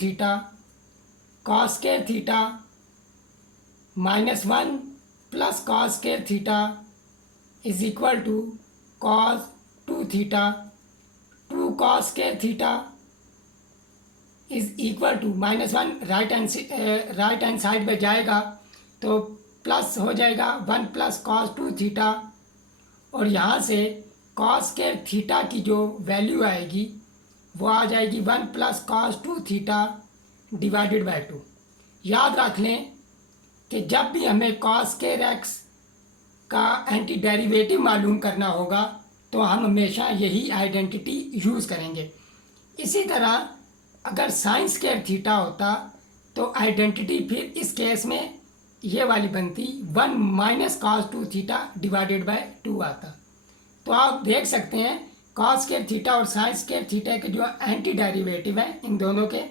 Theta cos square theta -1 plus cos square theta is equal to cos 2 theta 2 cos square theta is equal to -1 right hand side पे जाएगा तो plus हो जाएगा 1 plus cos 2 theta, और यहाँ से cos square theta की जो वैल्यू आएगी वो आ जाएगी 1 plus cos 2 theta divided by 2। याद रख लें कि जब भी हमें कॉस स्क्वायर एक्स का एंटी डेरिवेटिव मालूम करना होगा तो हम हमेशा यही आइडेंटिटी यूज़ करेंगे। इसी तरह अगर साइन स्क्वायर थीटा होता तो आइडेंटिटी फिर इस केस में ये वाली बनती 1 minus cos 2 theta divided by 2 आता। तो आप देख सकते हैं कॉस स्क्वायर थीटा और साइन स्क्वायर थीटा के जो एंटी डेरिवेटिव हैं इन दोनों के,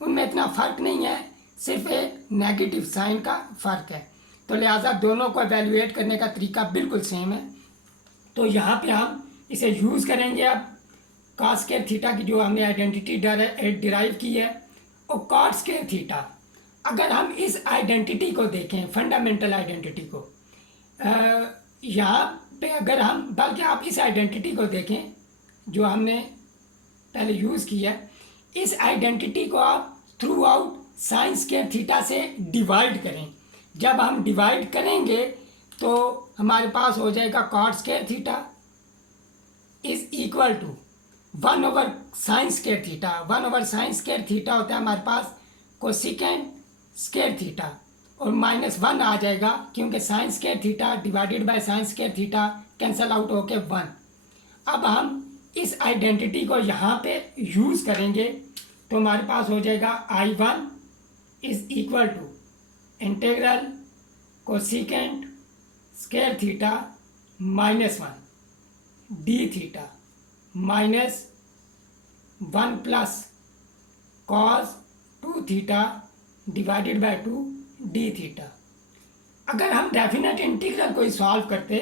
उनमें इतना फ़र्क नहीं है, सिर्फ एक नेगेटिव साइन का फ़र्क है। तो लिहाजा दोनों को एवेल्यूएट करने का तरीका बिल्कुल सेम है। तो यहाँ पे हम इसे यूज़ करेंगे। अब कॉस स्क्वायर थीटा की जो हमने आइडेंटिटी डिराइव की है, और कॉट स्क्वायर थीटा, अगर हम इस आइडेंटिटी को देखें, फंडामेंटल आइडेंटिटी को, यहाँ पे अगर हम, बल्कि आप इस आइडेंटिटी को देखें जो हमने पहले यूज़ की है, इस आइडेंटिटी को आप through out sign square theta से डिवाइड करें। जब हम डिवाइड करेंगे तो हमारे पास हो जाएगा cot square theta is equal to 1 over sine square theta. 1 over sine square theta होता है हमारे पास कोसिकेंट स्क्वायर थीटा, और -1 आ जाएगा क्योंकि sign square theta divided by sign square theta cancel out होके 1। अब हम इस आइडेंटिटी को यहाँ पे यूज़ करेंगे तो हमारे पास हो जाएगा I1 is equal to integral cosecant square theta -1 d theta -1 plus cos 2 theta divided by 2 d theta. अगर हम डेफिनेट इंटीग्रल को सॉल्व करते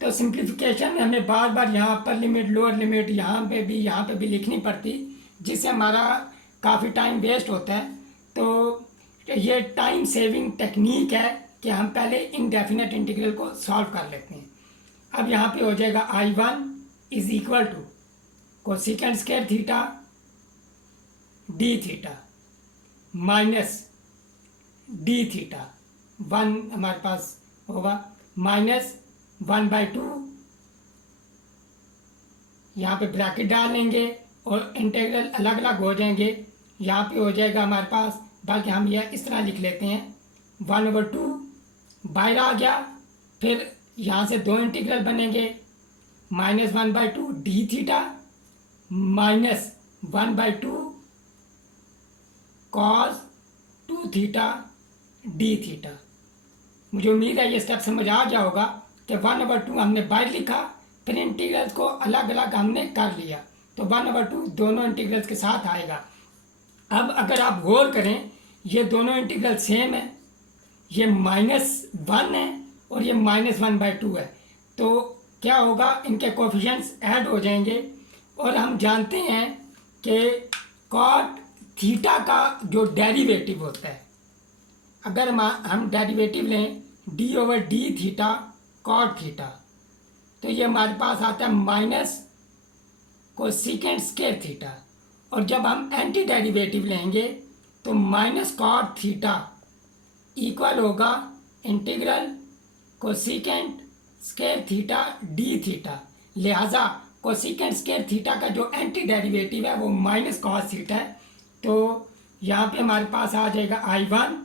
तो सिंप्लीफिकेशन में हमें बार बार यहाँ अपर लिमिट लोअर लिमिट यहाँ पे भी लिखनी पड़ती, जिससे हमारा काफ़ी टाइम वेस्ट होता है। तो ये टाइम सेविंग टेक्निक है कि हम पहले इनडेफिनेट इंटीग्रल को सॉल्व कर लेते हैं। अब यहाँ पे हो जाएगा I1 is equal to cosecant square theta d theta minus d theta 1 हमारे पास होगा -1/2, यहाँ पे ब्रैकेट डाल लेंगे और इंटीग्रल अलग अलग हो जाएंगे। यहाँ पे हो जाएगा हमारे पास, बल्कि हम यह इस तरह लिख लेते हैं 1/2 बाहर आ गया, फिर यहाँ से 2 इंटीग्रल बनेंगे -1/2 D theta -1/2 cos 2 theta d theta. मुझे उम्मीद है ये स्टेप समझ आ गया होगा कि 1/2 हमने बाहर लिखा, फिर इंटीग्रल्स को अलग अलग हमने कर लिया, तो 1/2 दोनों इंटीग्रल्स के साथ आएगा। अब अगर आप गौर करें, ये दोनों इंटीग्रल सेम है, ये -1 है और ये -1/2 है, तो क्या होगा, इनके कोफिशिएंट्स ऐड हो जाएंगे। और हम जानते हैं कि कॉट थीटा का जो डेरिवेटिव होता है, अगर हम डेरिवेटिव लें d/d थीटा कॉट थीटा, तो ये हमारे पास आता है माइनस कोसिकेंट स्क्वायर थीटा, और जब हम एंटी डेरिवेटिव लेंगे तो माइनस कॉट थीटा इक्वल होगा integral cosecant square theta d theta. लिहाजा कोसिकेंट स्क्वायर थीटा का जो एंटी डेरिवेटिव है वो माइनस कॉस थीटा है। तो यहाँ पे हमारे पास आ जाएगा I1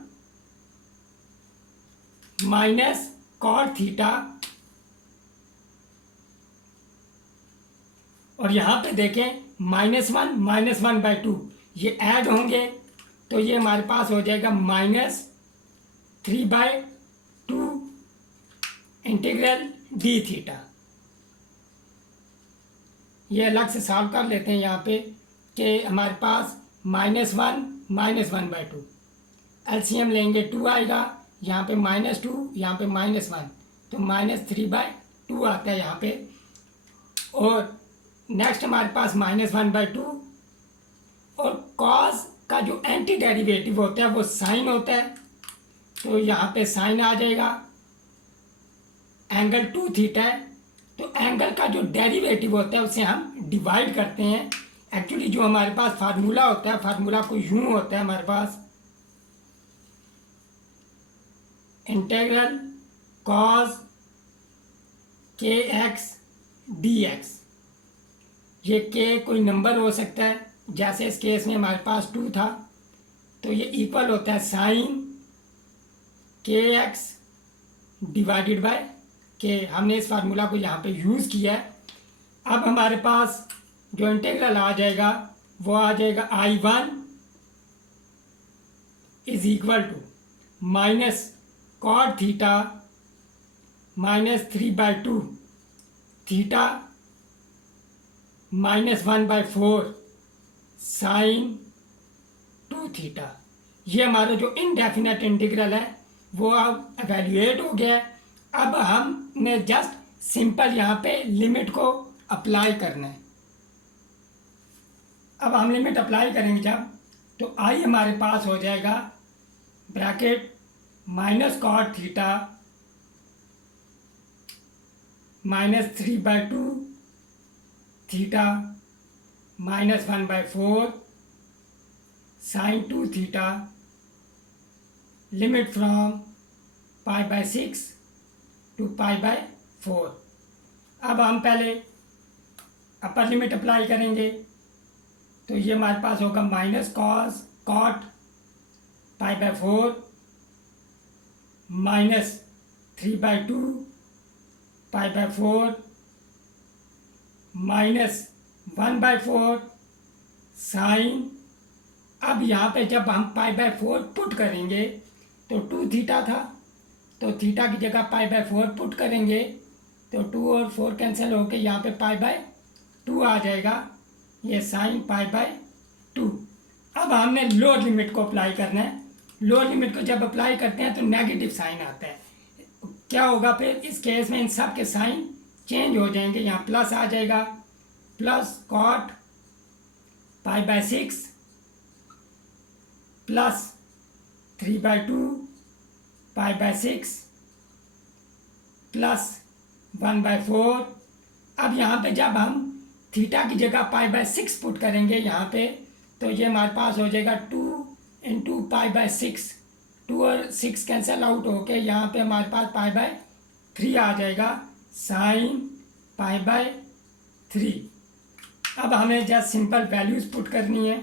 माइनस कॉट थीटा, और यहाँ पे देखें -1 -1/2 ये ऐड होंगे, तो ये हमारे पास हो जाएगा -3/2 इंटीग्रल डी थीटा। ये अलग से सॉल्व कर लेते हैं यहाँ पे कि हमारे पास -1 -1/2 एलसीएम लेंगे 2 आएगा, यहाँ पे -2 यहाँ पे -1, तो -3/2 आता है यहाँ पे। और नेक्स्ट हमारे पास -1/2 और कॉस का जो एंटी डेरिवेटिव होता है वो साइन होता है, तो यहाँ पे साइन आ जाएगा। एंगल 2 थीटा है, तो एंगल का जो डेरिवेटिव होता है उसे हम डिवाइड करते हैं। एक्चुअली जो हमारे पास फार्मूला होता है, फार्मूला को यूं होता है हमारे पास, इंटेग्रल कॉस के एक्स डी एक्स। ये के कोई नंबर हो सकता है, जैसे इस केस में हमारे पास 2 था, तो ये इक्वल होता है साइन के एक्स डिवाइडेड बाय के। हमने इस फार्मूला को यहाँ पे यूज़ किया है। अब हमारे पास जो इंटीग्रल आ जाएगा वो आ जाएगा I1 is equal to minus cot theta -3/2 theta -1/4 sine 2 theta. ये हमारा जो इनडेफिनेट इंटीग्रल है वो अब एवेल्यूएट हो गया है। अब हमने जस्ट सिंपल यहाँ पे लिमिट को अप्लाई करना है। अब हम लिमिट अप्लाई करेंगे जब, तो आई हमारे पास हो जाएगा bracket minus cot theta -3/2 theta -1/4 sine 2 theta limit from π/6 to π/4। अब हम पहले अपर लिमिट अप्लाई करेंगे, तो ये हमारे पास होगा माइनस कॉस कॉट π/4 -3/2 π/4 -1/4 साइन। अब यहाँ पे जब हम π/4 पुट करेंगे तो 2 थीटा था, तो थीटा की जगह π/4 पुट करेंगे तो 2 और 4 कैंसिल होके यहाँ पे π/2 आ जाएगा, ये साइन π/2। अब हमने लोअर लिमिट को अप्लाई करना है। लोअर लिमिट को जब अप्लाई करते हैं तो नेगेटिव साइन आता है। क्या होगा फिर इस केस में, इन सब के साइन चेंज हो जाएंगे। यहाँ प्लस आ जाएगा, प्लस कॉट π/6 प्लस 3/2 π/6 प्लस 1/4। अब यहाँ पे जब हम थीटा की जगह π/6 पुट करेंगे यहाँ पे, तो ये हमारे पास हो जाएगा 2 × π/6। 2 और 6 कैंसिल आउट होके यहाँ पे हमारे पास π/3 आ जाएगा, साइन π/3। अब हमें जस्ट सिंपल वैल्यूज़ पुट करनी है,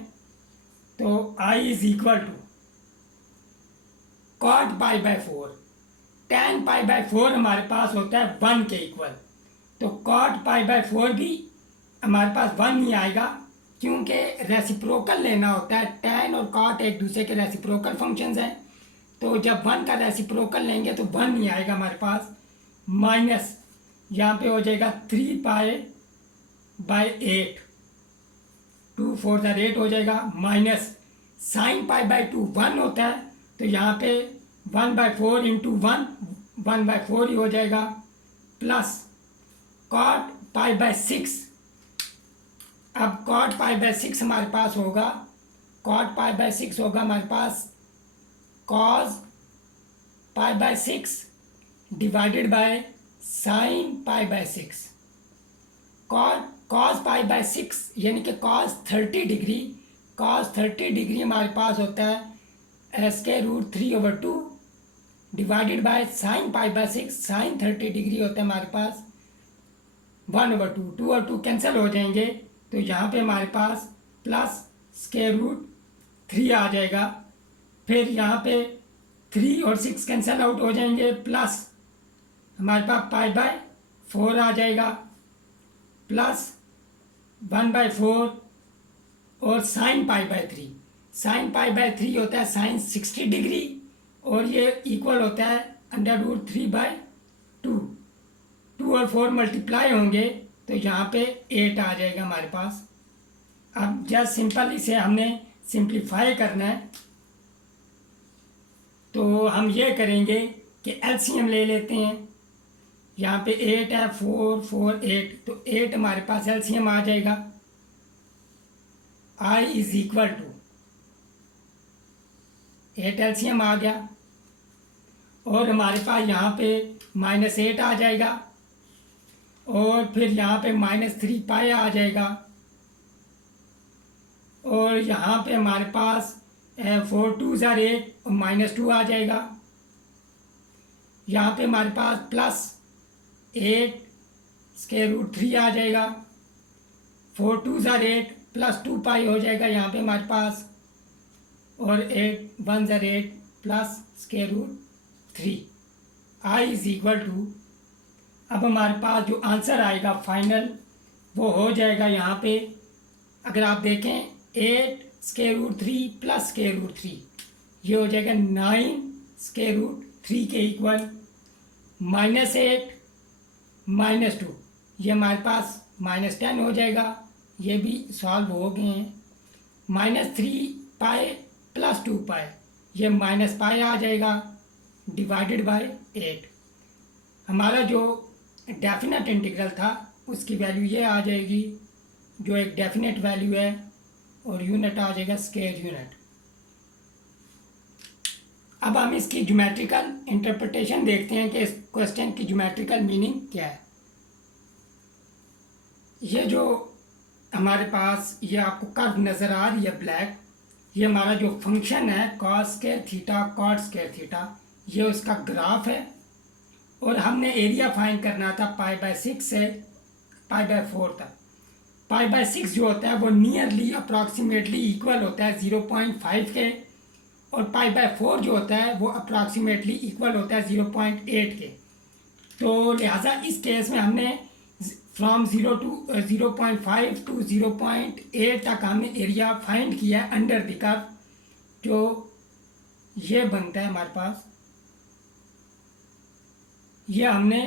तो I is equal to cot π/4। tan π/4 हमारे पास होता है 1 के इक्वल, तो कॉट π/4 भी हमारे पास 1 नहीं आएगा, क्योंकि रेसिप्रोकल लेना होता है। tan और कॉट एक दूसरे के रेसिप्रोकल फंक्शंस हैं, तो जब 1 का रेसिप्रोकल लेंगे तो 1 नहीं आएगा हमारे पास। माइनस यहाँ पे हो जाएगा 3π/8, 2 4 8 हो जाएगा, माइनस साइन π/2 1 होता है, तो यहाँ पे 1/4 × 1 1/4 ही हो जाएगा, प्लस कॉट π/6। अब कॉट π/6 हमारे पास होगा, कॉट π/6 होगा हमारे पास cos π/6 divided by sine π/6। Cos π/6 यानी कि कॉस 30 डिग्री। कॉस 30 डिग्री हमारे पास होता है √3/2 divided by sine π/6। Sine 30 degree होता है हमारे पास 1/2। 2 और 2 कैंसिल हो जाएंगे, तो यहाँ पे हमारे पास प्लस √3 आ जाएगा। फिर यहाँ पे 3 और 6 कैंसिल आउट हो जाएंगे, प्लस हमारे पास π/4 आ जाएगा, प्लस 1/4 और साइन π/3। साइन π/3 होता है साइन 60 डिग्री, और ये इक्वल होता है √3/2। 2 और 4 मल्टीप्लाई होंगे तो यहाँ पे 8 आ जाएगा हमारे पास। अब जस्ट सिंपल इसे हमने सिंप्लीफाई करना है, तो हम ये करेंगे कि एलसीएम ले लेते हैं। यहाँ पे 8 है, 4 4 8, तो 8 हमारे पास एलसीएम आ जाएगा। I is equal to 8 LCM आ गया और हमारे पास यहाँ पे -8 आ जाएगा और फिर यहाँ पे -3 पाई आ जाएगा और यहाँ पे हमारे पास 4 2 ज़ार 8 और -2 आ जाएगा। यहाँ पे हमारे पास +8 √3 आ जाएगा। 4 2 ज़ार 8 +2 पाई हो जाएगा यहाँ पे हमारे पास और 8 1 ज़ार 8 +√3 i = अब हमारे पास जो आंसर आएगा फाइनल वो हो जाएगा यहाँ पे, अगर आप देखें 8 √3 +√3 ये हो जाएगा 9 √3 के इक्वल। -8 -2 ये हमारे पास -10 हो जाएगा, ये भी सॉल्व हो गए हैं। -3 पाई +2 पाई ये -पाई आ जाएगा डिवाइडेड बाय 8। हमारा जो डेफिनेट इंटीग्रल था उसकी वैल्यू ये आ जाएगी, जो एक डेफिनेट वैल्यू है और यूनिट आ जाएगा स्क्वायर यूनिट। अब हम इसकी ज्योमेट्रिकल इंटरप्रिटेशन देखते हैं कि इस क्वेश्चन की ज्योमेट्रिकल मीनिंग क्या है। ये जो हमारे पास ये आपको कर्व नज़र आ रही है ब्लैक, ये हमारा जो फंक्शन है cos square theta cot square theta, ये उसका ग्राफ है और हमने एरिया फाइंड करना था π/6 से π/4 तक। π/6 जो होता है वो नियरली अप्रॉक्सीमेटली इक्वल होता है 0.5 के और π/4 जो होता है वो अप्रॉक्सीमेटली इक्वल होता है 0.8 के। तो लिहाजा इस केस में हमने फ्रॉम 0.5 टू 0.8 तक हमने एरिया फाइंड किया है अंडर द कर्व, जो ये बनता है हमारे पास। ये हमने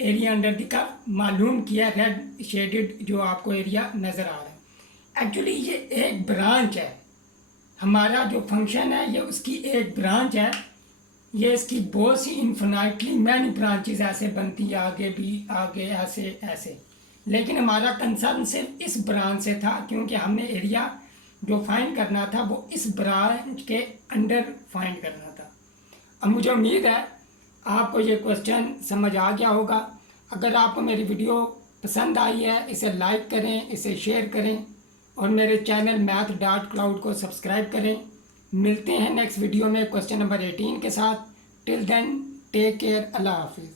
एरिया अंडर द कर्व मालूम किया, रेड शेडेड जो आपको एरिया नज़र आ रहा है। एक्चुअली ये एक ब्रांच है, हमारा जो फंक्शन है ये उसकी एक ब्रांच है। ये इसकी बहुत सी इन्फिनाइटली मैनी ब्रांचेस ऐसे बनती है, आगे भी आगे ऐसे ऐसे, लेकिन हमारा कंसर्न सिर्फ इस ब्रांच से था क्योंकि हमने एरिया जो फाइंड करना था वो इस ब्रांच के अंडर फाइंड करना था। अब मुझे उम्मीद है आपको ये क्वेश्चन समझ आ गया होगा। अगर आपको मेरी वीडियो पसंद आई है इसे लाइक करें, इसे शेयर करें और मेरे चैनल math.cloud को सब्सक्राइब करें। मिलते हैं नेक्स्ट वीडियो में क्वेश्चन नंबर 18 के साथ। टिल देन टेक केयर, अल्लाह हाफिज़।